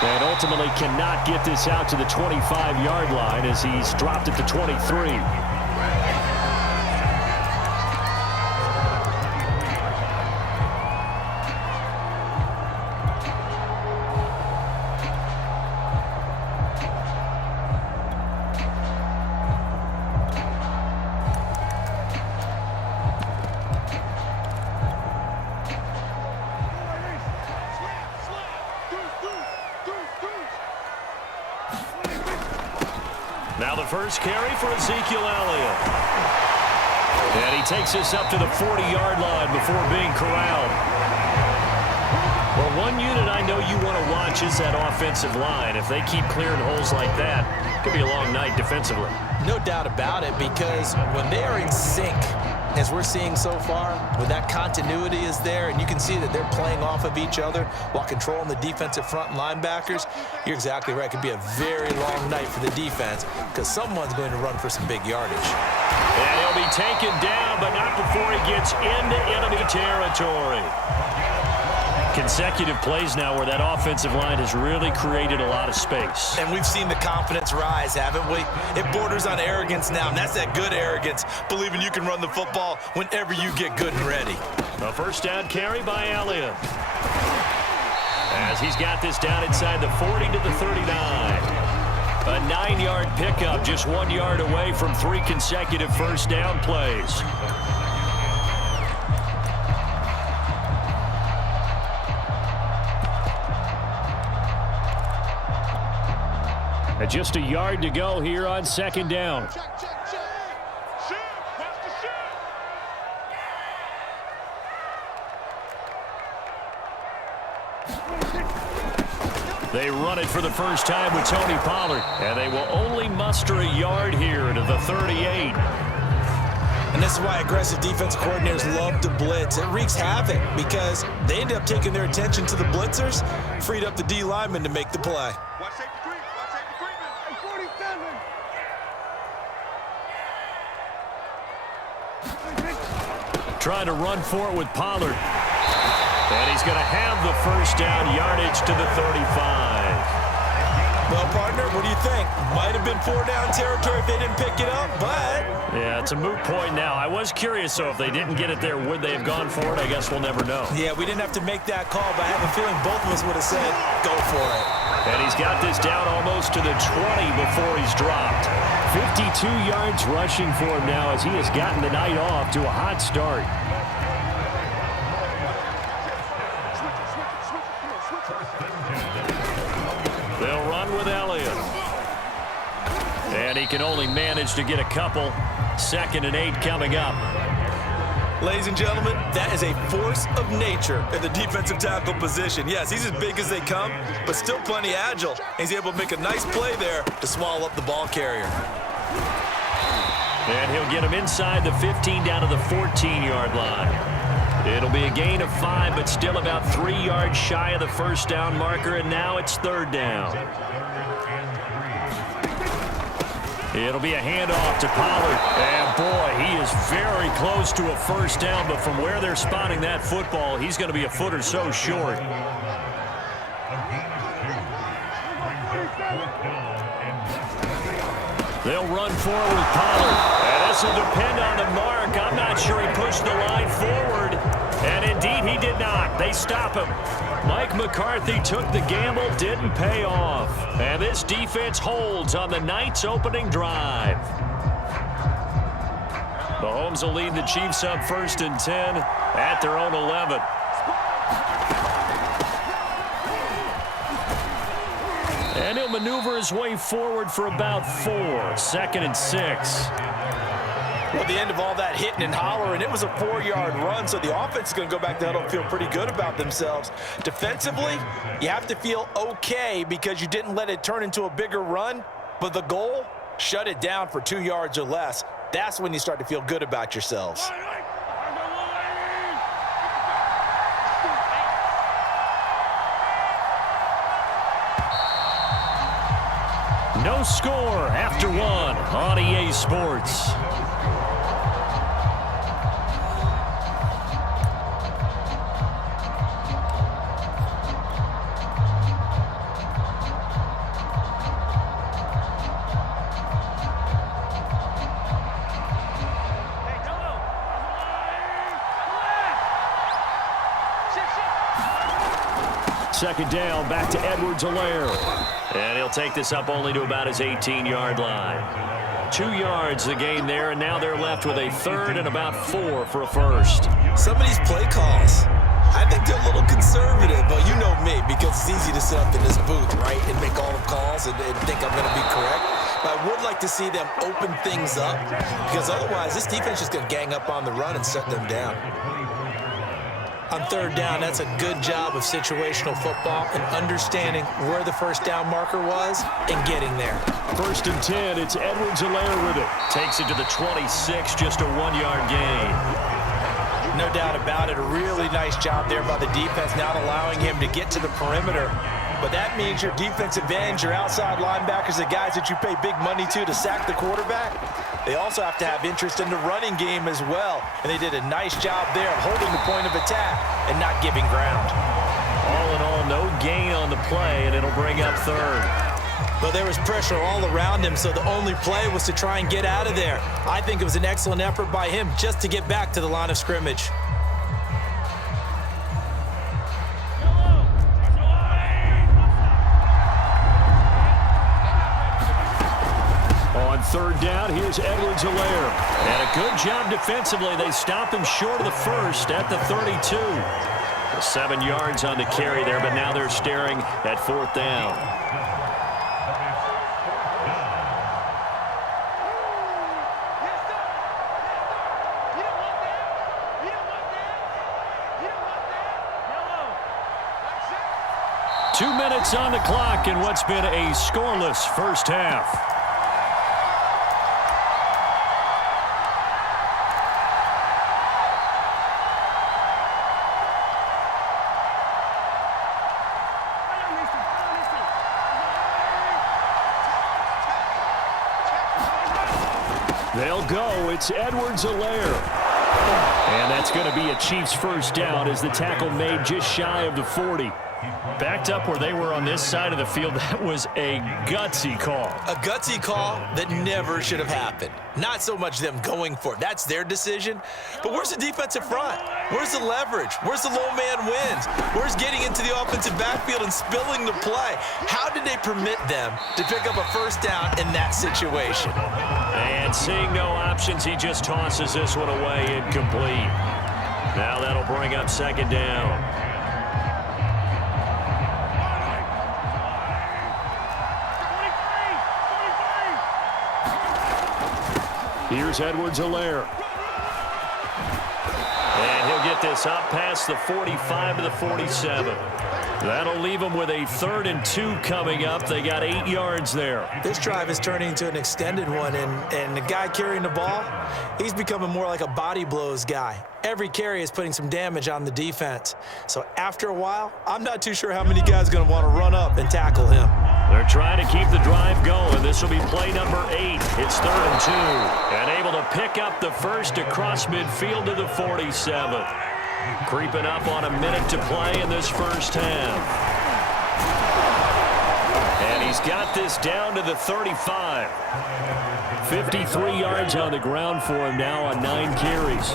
And ultimately cannot get this out to the 25-yard line as he's dropped at the 23. Now the first carry for Ezekiel Elliott. And he takes us up to the 40-yard line before being corralled. Well, one unit I know you want to watch is that offensive line. If they keep clearing holes like that, it could be a long night defensively. No doubt about it, because when they are in sync, as we're seeing so far, when that continuity is there and you can see that they're playing off of each other while controlling the defensive front linebackers, you're exactly right. It could be a very long night for the defense because someone's going to run for some big yardage. And he'll be taken down, but not before he gets into enemy territory. Consecutive plays now where that offensive line has really created a lot of space. And we've seen the confidence rise, haven't we? It borders on arrogance now, and that's that good arrogance, believing you can run the football whenever you get good and ready. A first down carry by Elliott. As he's got this down inside the 40 to the 39. A 9-yard pickup, just 1 yard away from 3 consecutive first down plays. And just a yard to go here on second down. They run it for the first time with Tony Pollard. And they will only muster a yard here to the 38. And this is why aggressive defense coordinators love to blitz. It wreaks havoc because they end up taking their attention to the blitzers, freed up the D lineman to make the play. Trying to run for it with Pollard. And he's going to have the first down, yardage to the 35. Well, partner, what do you think? Might have been 4-down territory if they didn't pick it up, but... Yeah, it's a moot point now. I was curious, so if they didn't get it there, would they have gone for it? I guess we'll never know. Yeah, we didn't have to make that call, but I have a feeling both of us would have said, go for it. And he's got this down almost to the 20 before he's dropped. 52 yards rushing for him now as he has gotten the night off to a hot start. They'll run with Elliott. And he can only manage to get a couple. 2nd and 8 coming up. Ladies and gentlemen, that is a force of nature in the defensive tackle position. Yes, he's as big as they come, but still plenty agile. He's able to make a nice play there to swallow up the ball carrier. And he'll get him inside the 15 down to the 14-yard line. It'll be a gain of 5, but still about 3 yards shy of the first down marker, and now it's 3rd down. It'll be a handoff to Pollard. And, boy, he is very close to a first down, but from where they're spotting that football, he's going to be a foot or so short. They'll run forward with Pollard. And this will depend on the mark. I'm not sure he pushed the line forward. And indeed, he did not. They stop him. Mike McCarthy took the gamble, didn't pay off. And this defense holds on the night's opening drive. Mahomes will lead the Chiefs up 1st and 10 at their own 11. And he'll maneuver his way forward for about 4. 2nd and 6. Well, the end of all that hitting and hollering, it was a 4-yard run, so the offense is going to go back to huddle and feel pretty good about themselves. Defensively, you have to feel okay because you didn't let it turn into a bigger run, but the goal, shut it down for 2 yards or less. That's when you start to feel good about yourselves. No score after 1 on EA Sports. second down, back to Edwards-Helaire. And he'll take this up only to about his 18-yard line. 2 yards the gain there, and now they're left with a third and about 4 for a first. Some of these play calls, I think they're a little conservative, but you know me, because it's easy to sit up in this booth, right, and make all the calls and think I'm going to be correct. But I would like to see them open things up, because otherwise this defense is going to gang up on the run and shut them down. On third down, that's a good job of situational football and understanding where the first down marker was and getting there. 1st and 10, it's Edwards-Helaire with it. Takes it to the 26, just a 1-yard gain. No doubt about it. A really nice job there by the defense, not allowing him to get to the perimeter. But that means your defensive ends, your outside linebackers, the guys that you pay big money to sack the quarterback, they also have to have interest in the running game as well. And they did a nice job there of holding the point of attack and not giving ground. All in all, no gain on the play, and it'll bring up third. But there was pressure all around him, so the only play was to try and get out of there. I think it was an excellent effort by him just to get back to the line of scrimmage. On third down, here's Edwards-Helaire. And a good job defensively. They stop him short of the first at the 32. 7 yards on the carry there, but now they're staring at 4th down. Two minutes on the clock in what's been a scoreless first half. They'll go. It's Edwards-Helaire. And that's going to be a Chiefs first down as the tackle made just shy of the 40. Backed up where they were on this side of the field. That was a gutsy call. A gutsy call that never should have happened. Not so much them going for it. That's their decision. But where's the defensive front? Where's the leverage? Where's the low man wins? Where's getting into the offensive backfield and spilling the play? How did they permit them to pick up a first down in that situation? And seeing no options, he just tosses this one away incomplete. Now that'll bring up second down. Here's Edwards-Helaire. And he'll get this up past the 45 to the 47. That'll leave them with a 3rd and 2 coming up. They got 8 yards there. This drive is turning into an extended one, and the guy carrying the ball, he's becoming more like a body blows guy. Every carry is putting some damage on the defense. So after a while, I'm not too sure how many guys are going to want to run up and tackle him. They're trying to keep the drive going. This will be play number 8. It's 3rd and 2. And able to pick up the first across midfield to the 47. Creeping up on a minute to play in this first half. And he's got this down to the 35. 53 yards on the ground for him now on 9 carries.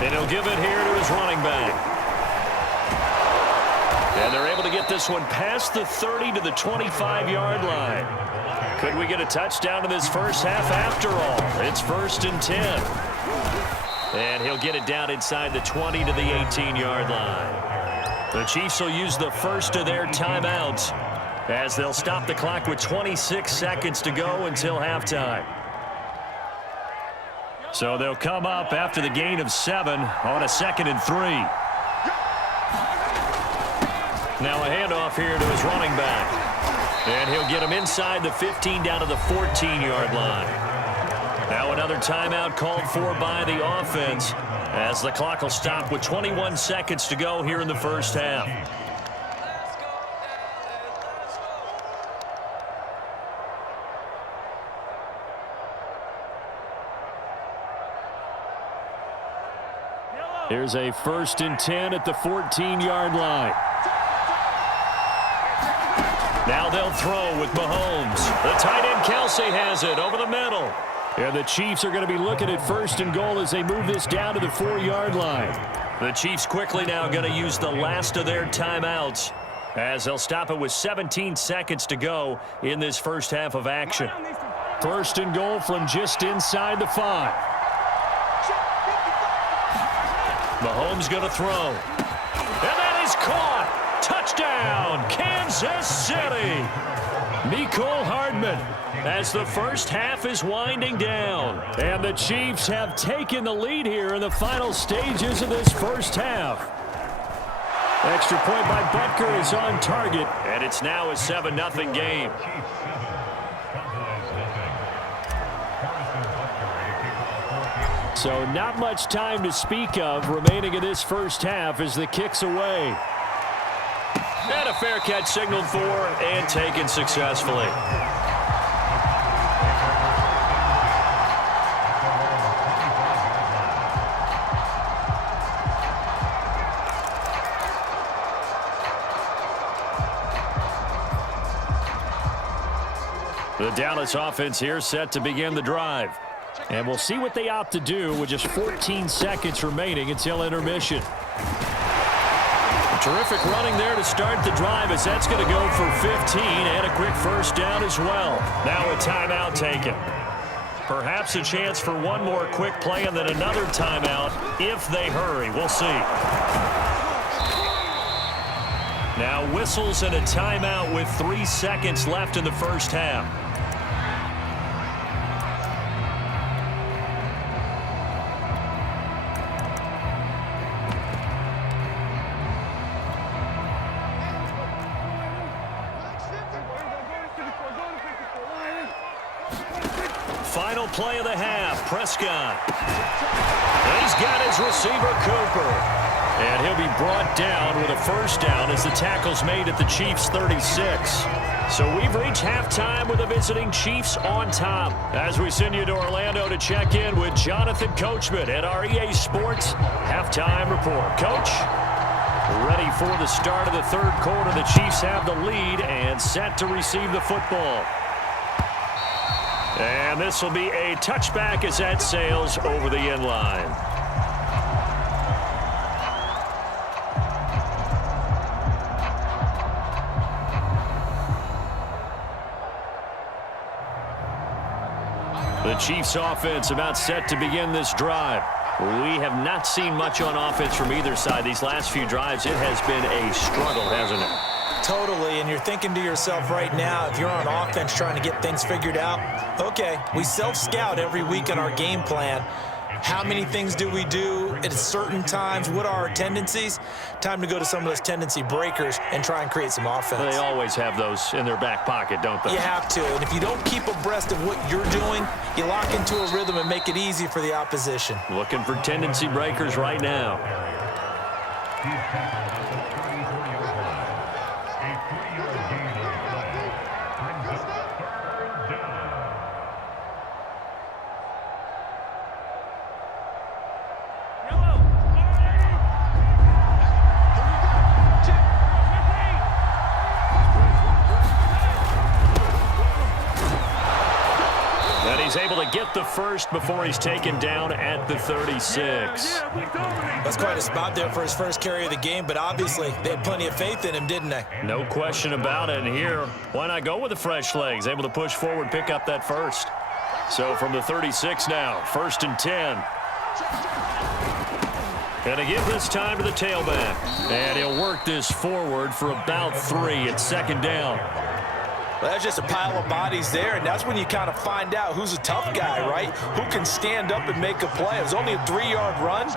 And he'll give it here to his running back. And they're able to get this one past the 30 to the 25-yard line. Could we get a touchdown in this first half after all? It's 1st and 10. And he'll get it down inside the 20 to the 18-yard line. The Chiefs will use the first of their timeouts as they'll stop the clock with 26 seconds to go until halftime. So they'll come up after the gain of 7 on a 2nd and 3. Now a handoff here to his running back. And he'll get him inside the 15 down to the 14-yard line. Now another timeout called for by the offense as the clock will stop with 21 seconds to go here in the first half. Here's a 1st and 10 at the 14-yard line. Now they'll throw with Mahomes. The tight end Kelsey has it over the middle. And the Chiefs are going to be looking at 1st and goal as they move this down to the 4-yard line. The Chiefs quickly now going to use the last of their timeouts as they'll stop it with 17 seconds to go in this first half of action. First and goal from just inside the 5. Mahomes going to throw. And that is caught. Touchdown, Kansas City. Mecole Hardman as the first half is winding down. And the Chiefs have taken the lead here in the final stages of this first half. Extra point by Butker is on target, and it's now a 7-0 game. So not much time to speak of remaining in this first half as the kick's away. And a fair catch signaled for and taken successfully. The Dallas offense here set to begin the drive. And we'll see what they opt to do with just 14 seconds remaining until intermission. Terrific running there to start the drive as that's going to go for 15 and a quick first down as well. Now a timeout taken. Perhaps a chance for one more quick play and then another timeout if they hurry. We'll see. Now whistles and a timeout with 3 seconds left in the first half. Final play of the half, Prescott. And he's got his receiver, Cooper. And he'll be brought down with a first down as the tackle's made at the Chiefs' 36. So we've reached halftime with the visiting Chiefs on top. As we send you to Orlando to check in with Jonathan Coachman at our EA Sports Halftime Report. Coach, ready for the start of the third quarter. The Chiefs have the lead and set to receive the football. And this will be a touchback as that sails over the end line. The Chiefs offense about set to begin this drive. We have not seen much on offense from either side. These last few drives, it has been a struggle, hasn't it? Totally, and you're thinking to yourself right now, if you're on offense trying to get things figured out, okay, we self-scout every week on our game plan. How many things do we do at certain times? What are our tendencies? Time to go to some of those tendency breakers and try and create some offense. They always have those in their back pocket, don't they? You have to, and if you don't keep abreast of what you're doing, you lock into a rhythm and make it easy for the opposition. Looking for tendency breakers right now. Able to get the first before he's taken down at the 36. That's quite a spot there for his first carry of the game, but obviously they had plenty of faith in him, didn't they? No question about it. And here, why not go with the fresh legs? Able to push forward, pick up that first. So from the 36 now, 1st and 10. And to give this time to the tailback. And he'll work this forward for about 3 at 2nd down. Well, that's just a pile of bodies there, and that's when you kind of find out who's a tough guy, right? Who can stand up and make a play. It was only a 3-yard run,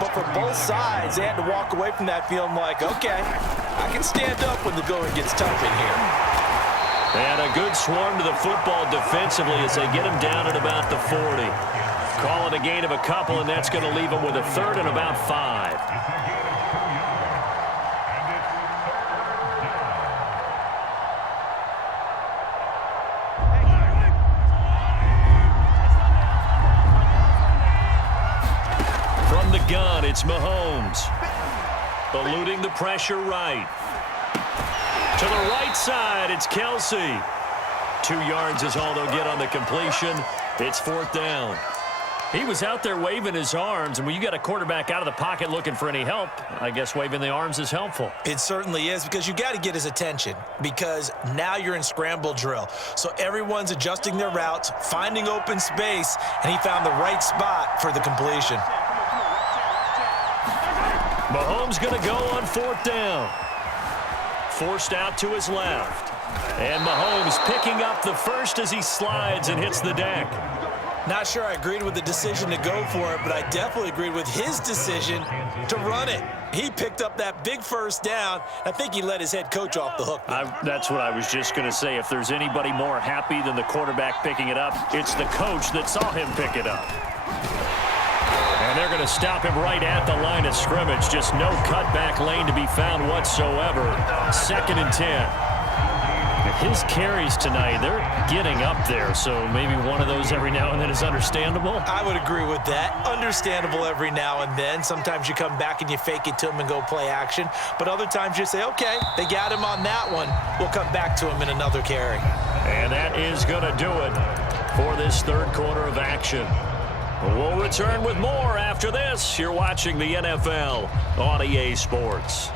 but for both sides, they had to walk away from that feeling like, okay, I can stand up when the going gets tough in here. And a good swarm to the football defensively as they get him down at about the 40. Call it a gain of a couple, and that's going to leave him with a 3rd and about 5. Gun, it's Mahomes. Eluding the pressure right. To the right side, it's Kelce. 2 yards is all they'll get on the completion. It's 4th down. He was out there waving his arms, and when you got a quarterback out of the pocket looking for any help, I guess waving the arms is helpful. It certainly is, because you got to get his attention, because now you're in scramble drill. So everyone's adjusting their routes, finding open space, and he found the right spot for the completion. Mahomes going to go on 4th down. Forced out to his left. And Mahomes picking up the first as he slides and hits the deck. Not sure I agreed with the decision to go for it, but I definitely agreed with his decision to run it. He picked up that big first down. I think he let his head coach off the hook. That's what I was just going to say. If there's anybody more happy than the quarterback picking it up, it's the coach that saw him pick it up. And they're going to stop him right at the line of scrimmage. Just no cutback lane to be found whatsoever. 2nd and 10. His carries tonight, they're getting up there, so maybe one of those every now and then is understandable. I would agree with that. Understandable every now and then. Sometimes you come back and you fake it to him and go play action. But other times you say, okay, they got him on that one. We'll come back to him in another carry. And that is going to do it for this 3rd quarter of action. We'll return with more after this. You're watching the NFL on EA Sports.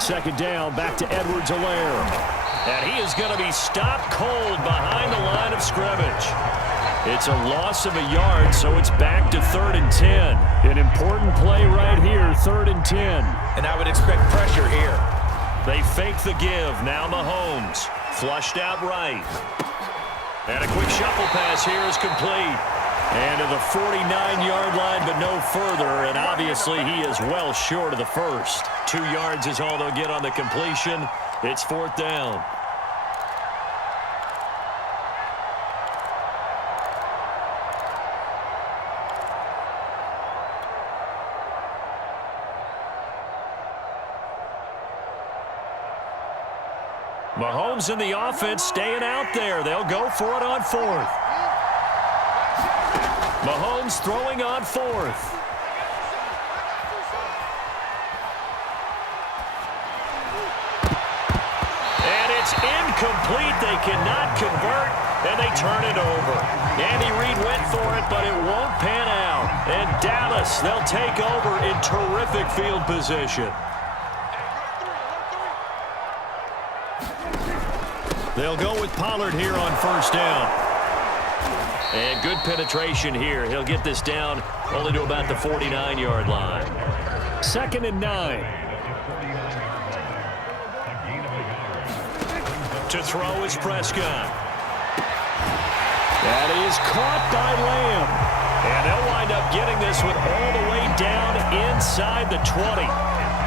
Second down, back to Edwards-Helaire. And he is going to be stopped cold behind the line of scrimmage. It's a loss of a yard, so it's back to 3rd and 10. An important play right here, 3rd and 10. And I would expect pressure here. They fake the give. Now Mahomes flushed out right. And a quick shuffle pass here is complete. And to the 49-yard line, but no further. And obviously he is well short of the first. 2 yards is all they'll get on the completion. It's 4th down. Mahomes and the offense staying out there. They'll go for it on 4th. Mahomes throwing on 4th. And it's incomplete. They cannot convert, and they turn it over. Andy Reid went for it, but it won't pan out. And Dallas, they'll take over in terrific field position. They'll go with Pollard here on 1st down. And good penetration here. He'll get this down only to about the 49-yard line. 2nd and 9. To throw is Prescott. That is caught by Lamb. And they'll wind up getting this one all the way down inside the 20.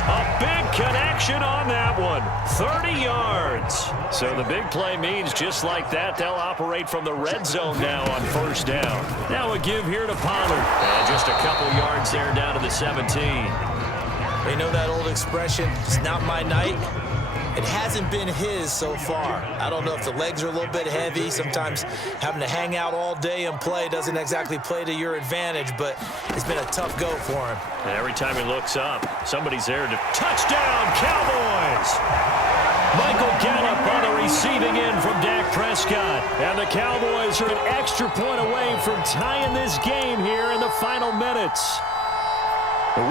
A big connection on that one. 30 yards. So the big play means just like that, they'll operate from the red zone now on 1st down. Now a give here to Pollard. And just a couple yards there down to the 17. They know that old expression, it's not my night. It hasn't been his so far. I don't know if the legs are a little bit heavy. Sometimes having to hang out all day and play doesn't exactly play to your advantage, but it's been a tough go for him. And every time he looks up, somebody's there to touchdown, Cowboys! Michael Gallup on the receiving end from Dak Prescott. And the Cowboys are an extra point away from tying this game here in the final minutes.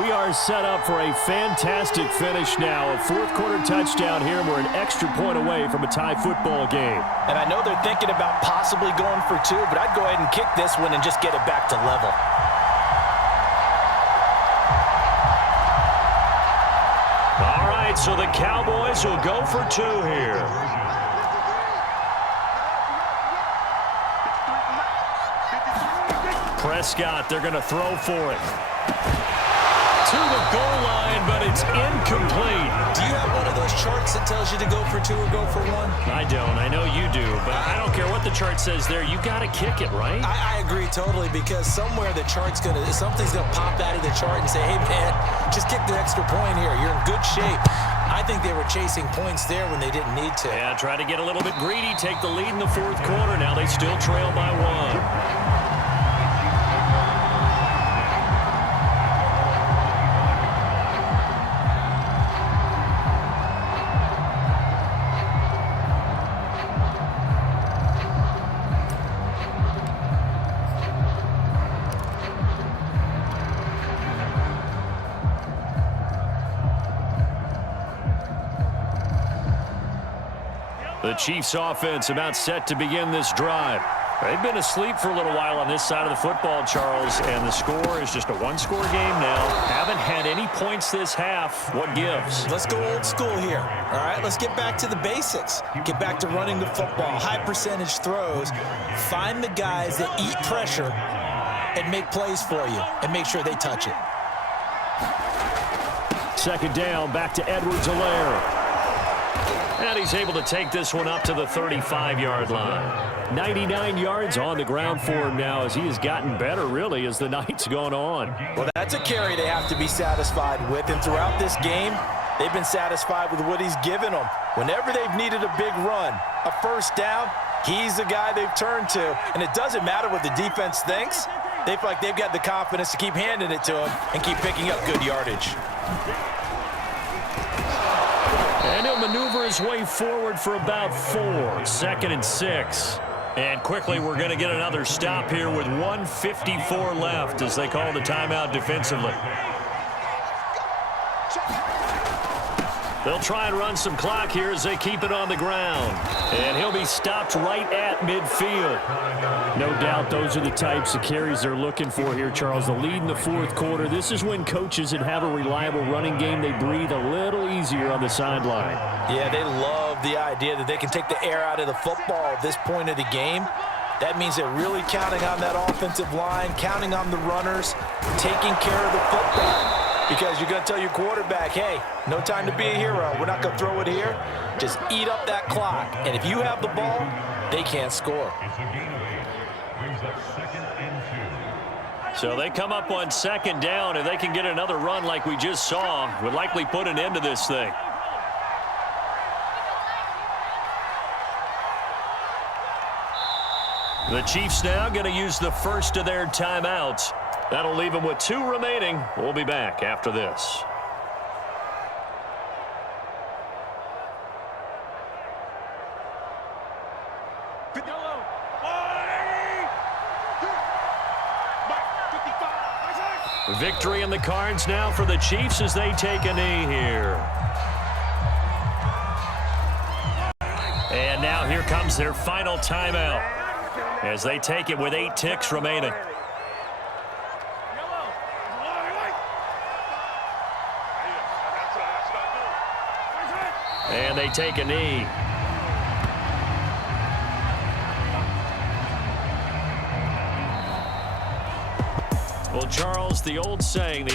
We are set up for a fantastic finish now. A 4th quarter touchdown here. We're an extra point away from a tie football game. And I know they're thinking about possibly going for 2, but I'd go ahead and kick this one and just get it back to level. All right, so the Cowboys will go for 2 here. Prescott, they're going to throw for it. To the goal line, but it's incomplete. Do you have one of those charts that tells you to go for 2 or go for 1? I don't. I know you do, but I don't care what the chart says there. You got to kick it, right? I agree totally, because somewhere something's gonna pop out of the chart and say, hey man, just kick the extra point here. You're in good shape. I think they were chasing points there when they didn't need to. Yeah, try to get a little bit greedy, take the lead in the fourth quarter. Now they still trail by 1. The Chiefs offense about set to begin this drive. They've been asleep for a little while on this side of the football, Charles, and the score is just a one-score game now. Haven't had any points this half. What gives? Let's go old school here. All right, let's get back to the basics. Get back to running the football, high percentage throws. Find the guys that eat pressure and make plays for you and make sure they touch it. Second down, back to Edwards-Helaire. And he's able to take this one up to the 35-yard line. 99 yards on the ground for him now as he has gotten better, really, as the night's gone on. Well, that's a carry they have to be satisfied with. And throughout this game, they've been satisfied with what he's given them. Whenever they've needed a big run, a first down, he's the guy they've turned to. And it doesn't matter what the defense thinks. They feel like they've got the confidence to keep handing it to him and keep picking up good yardage. And he'll maneuver his way forward for about 4. 2nd and 6. And quickly we're going to get another stop here with 1:54 left as they call the timeout defensively. They'll try and run some clock here as they keep it on the ground. And he'll be stopped right at midfield. No doubt those are the types of carries they're looking for here, Charles. The lead in the fourth quarter. This is when coaches that have a reliable running game, they breathe a little easier on the sideline. Yeah, they love the idea that they can take the air out of the football at this point of the game. That means they're really counting on that offensive line, counting on the runners, taking care of the football. Because you're going to tell your quarterback, hey, no time to be a hero. We're not going to throw it here. Just eat up that clock. And if you have the ball, they can't score. So they come up on 2nd down. If they can get another run like we just saw, would likely put an end to this thing. The Chiefs now going to use the first of their timeouts. That'll leave them with 2 remaining. We'll be back after this. Victory in the cards now for the Chiefs as they take a knee here. And now here comes their final timeout as they take it with 8 ticks remaining. And they take a knee. Well, Charles, the old saying, the